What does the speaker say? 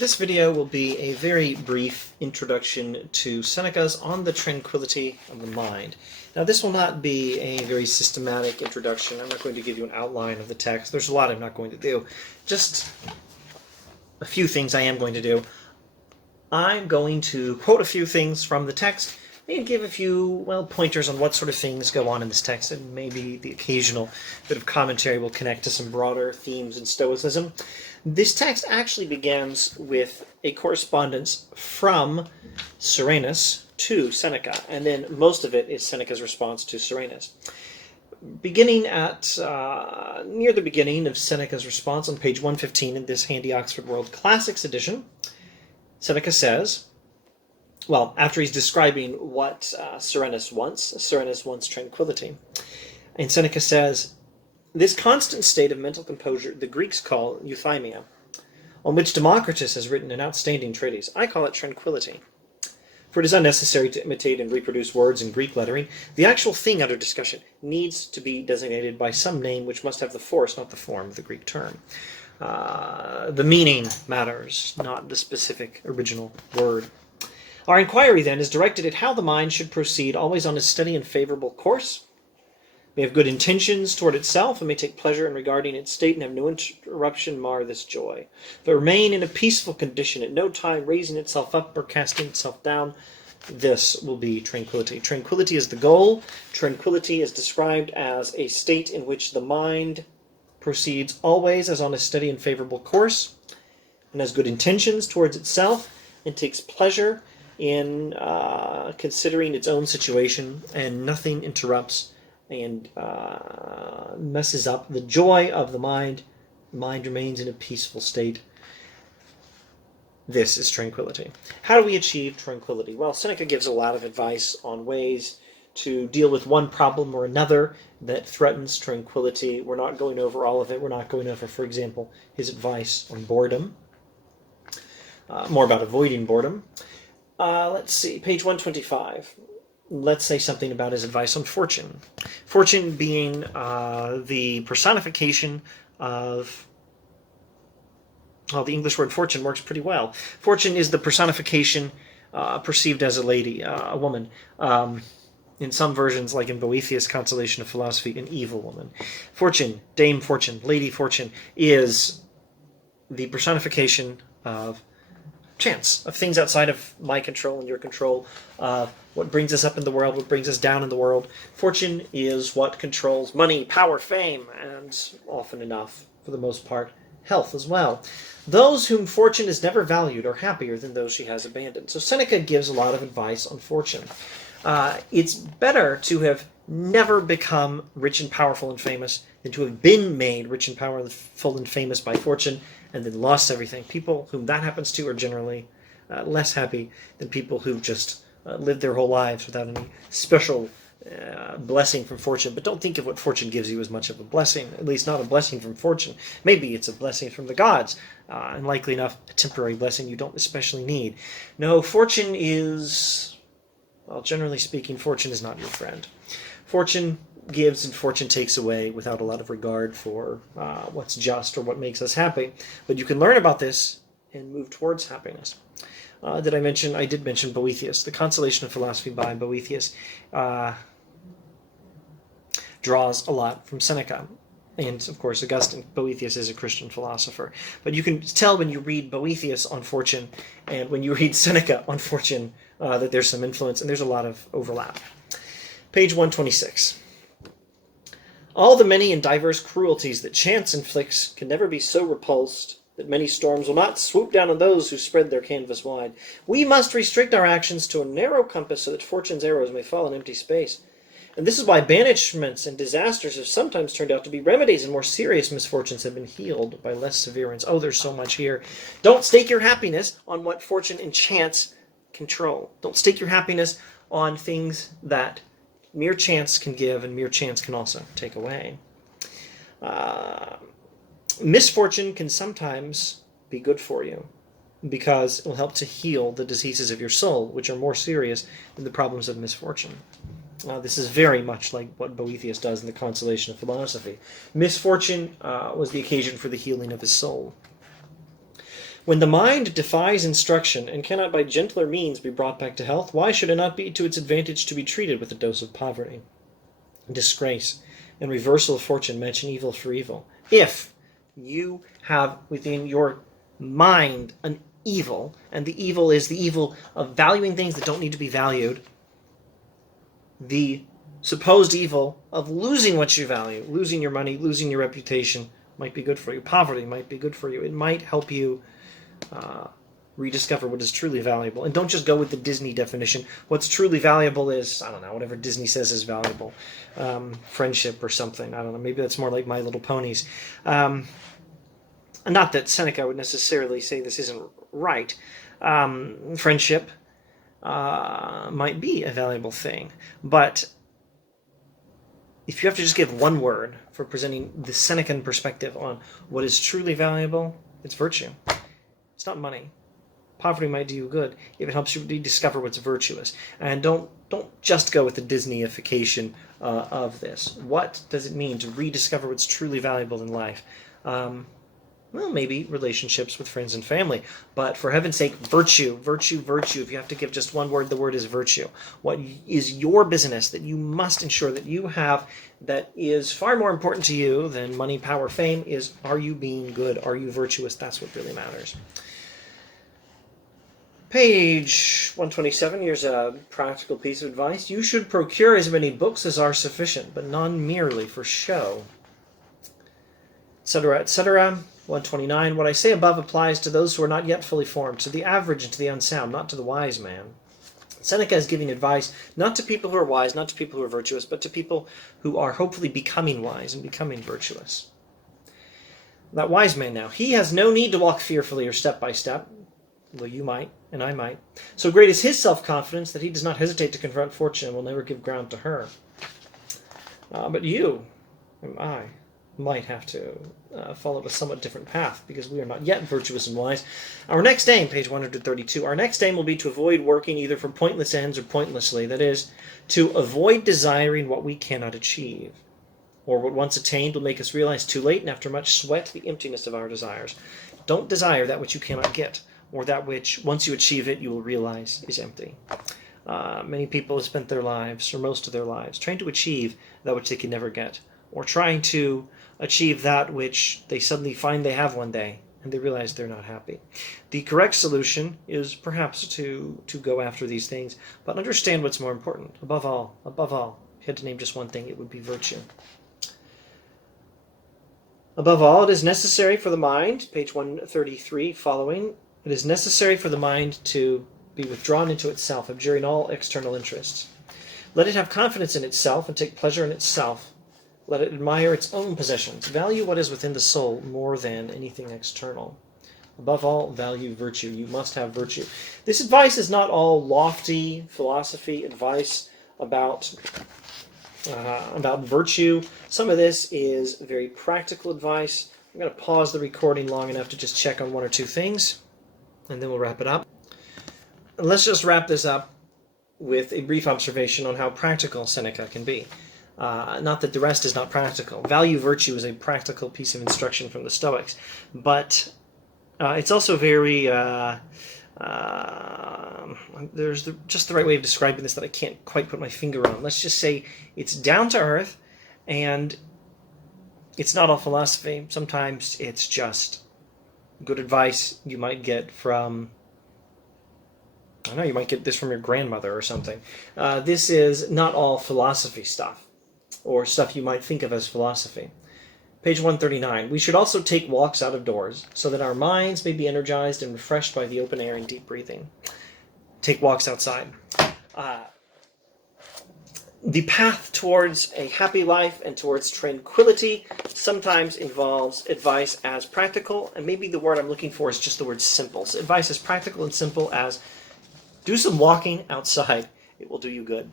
This video will be a very brief introduction to Seneca's On the Tranquility of the Mind. Now, this will not be a very systematic introduction. I'm not going to give you an outline of the text. There's a lot I'm not going to do. Just a few things I am going to do. I'm going to quote a few things from the text and give a few, pointers on what sort of things go on in this text, and maybe the occasional bit of commentary will connect to some broader themes in Stoicism. This text actually begins with a correspondence from Serenus to Seneca, and then most of it is Seneca's response to Serenus. Beginning at near the beginning of Seneca's response on page 115 in this handy Oxford World Classics edition, Seneca says, after he's describing what Serenus wants tranquility. And Seneca says, "This constant state of mental composure the Greeks call euthymia, on which Democritus has written an outstanding treatise. I call it tranquility. For it is unnecessary to imitate and reproduce words in Greek lettering. The actual thing under discussion needs to be designated by some name which must have the force, not the form, of the Greek term. The meaning matters, not the specific original word. Our inquiry, then, is directed at how the mind should proceed always on a steady and favorable course, may have good intentions toward itself, and may take pleasure in regarding its state, and have no interruption mar this joy, but remain in a peaceful condition, at no time raising itself up or casting itself down. This will be tranquility. Tranquility is the goal. Tranquility is described as a state in which the mind proceeds always as on a steady and favorable course, and has good intentions towards itself, and takes pleasure in considering its own situation, and nothing interrupts and messes up the joy of the mind. The mind remains in a peaceful state. This is tranquility. How do we achieve tranquility? Well, Seneca gives a lot of advice on ways to deal with one problem or another that threatens tranquility. We're not going over all of it. We're not going over, for example, his advice on boredom. More about avoiding boredom. Let's see, page 125. Let's say something about his advice on fortune. Fortune being the personification of... the English word fortune works pretty well. Fortune is the personification perceived as a lady, a woman. In some versions, like in Boethius' Consolation of Philosophy, an evil woman. Fortune, Dame Fortune, Lady Fortune, is the personification of chance, of things outside of my control and your control, what brings us up in the world, what brings us down in the world. Fortune is what controls money, power, fame, and often enough, for the most part, health as well. Those whom fortune is never valued are happier than those she has abandoned. So Seneca gives a lot of advice on fortune. It's better to have never become rich and powerful and famous than to have been made rich and powerful and famous by fortune and then lost everything. People whom that happens to are generally less happy than people who've just lived their whole lives without any special blessing from fortune. But don't think of what fortune gives you as much of a blessing, at least not a blessing from fortune. Maybe it's a blessing from the gods, and likely enough, a temporary blessing you don't especially need. No, fortune is, generally speaking, fortune is not your friend. Fortune gives and fortune takes away without a lot of regard for what's just or what makes us happy. But you can learn about this and move towards happiness. I did mention Boethius. The Consolation of Philosophy by Boethius draws a lot from Seneca. And, of course, Augustine. Boethius is a Christian philosopher. But you can tell when you read Boethius on fortune and when you read Seneca on fortune that there's some influence, and there's a lot of overlap. Page 126. All the many and diverse cruelties that chance inflicts can never be so repulsed that many storms will not swoop down on those who spread their canvas wide. We must restrict our actions to a narrow compass so that fortune's arrows may fall in empty space. And this is why banishments and disasters have sometimes turned out to be remedies, and more serious misfortunes have been healed by less severe ones. Oh, there's so much here. Don't stake your happiness on what fortune and chance control. Don't stake your happiness on things that mere chance can give and mere chance can also take away. Misfortune can sometimes be good for you because it will help to heal the diseases of your soul, which are more serious than the problems of misfortune. This is very much like what Boethius does in the Consolation of Philosophy. Misfortune was the occasion for the healing of his soul. When the mind defies instruction and cannot by gentler means be brought back to health, why should it not be to its advantage to be treated with a dose of poverty, disgrace, and reversal of fortune matching evil for evil? If you have within your mind an evil, and the evil is the evil of valuing things that don't need to be valued, the supposed evil of losing what you value, losing your money, losing your reputation, might be good for you. Poverty might be good for you. It might help you rediscover what is truly valuable. And don't just go with the Disney definition. What's truly valuable is, I don't know, whatever Disney says is valuable. Friendship or something. I don't know. Maybe that's more like My Little Ponies. Not that Seneca would necessarily say this isn't right. Friendship might be a valuable thing. But if you have to just give one word for presenting the Senecan perspective on what is truly valuable, it's virtue. It's not money. Poverty might do you good if it helps you rediscover what's virtuous. And don't just go with the Disneyification of this. What does it mean to rediscover what's truly valuable in life? Well, maybe relationships with friends and family. But for heaven's sake, virtue, virtue, virtue. If you have to give just one word, the word is virtue. What is your business that you must ensure that you have that is far more important to you than money, power, fame is, are you being good? Are you virtuous? That's what really matters. Page 127, here's a practical piece of advice. You should procure as many books as are sufficient, but none merely for show, etc., etc. 129, what I say above applies to those who are not yet fully formed, to the average and to the unsound, not to the wise man. Seneca is giving advice not to people who are wise, not to people who are virtuous, but to people who are hopefully becoming wise and becoming virtuous. That wise man now, he has no need to walk fearfully or step by step, though you might, and I might. So great is his self-confidence that he does not hesitate to confront fortune and will never give ground to her. But you, and I, might have to follow a somewhat different path because we are not yet virtuous and wise. Our next aim, page 132, our next aim will be to avoid working either for pointless ends or pointlessly. That is, to avoid desiring what we cannot achieve, or what once attained will make us realize too late and after much sweat the emptiness of our desires. Don't desire that which you cannot get, or that which, once you achieve it, you will realize is empty. Many people have spent their lives, or most of their lives, trying to achieve that which they can never get, or trying to achieve that which they suddenly find they have one day, and they realize they're not happy. The correct solution is perhaps to go after these things, but understand what's more important. Above all, if you had to name just one thing, it would be virtue. Above all, it is necessary for the mind, page 133 following, it is necessary for the mind to be withdrawn into itself, abjuring all external interests. Let it have confidence in itself and take pleasure in itself. Let it admire its own possessions. Value what is within the soul more than anything external. Above all, value virtue. You must have virtue. This advice is not all lofty philosophy advice about virtue. Some of this is very practical advice. I'm going to pause the recording long enough to just check on one or two things, and then we'll wrap it up. And let's just wrap this up with a brief observation on how practical Seneca can be. Not that the rest is not practical. Value virtue is a practical piece of instruction from the Stoics, but it's also very there's just the right way of describing this that I can't quite put my finger on. Let's just say it's down to earth, and it's not all philosophy. Sometimes it's just good advice you might get from, I don't know, you might get this from your grandmother or something. This is not all philosophy stuff, or stuff you might think of as philosophy. Page 139. We should also take walks out of doors, so that our minds may be energized and refreshed by the open air and deep breathing. Take walks outside. The path towards a happy life and towards tranquility sometimes involves advice as practical, and maybe the word I'm looking for is just the word simple. So advice as practical and simple as do some walking outside. It will do you good.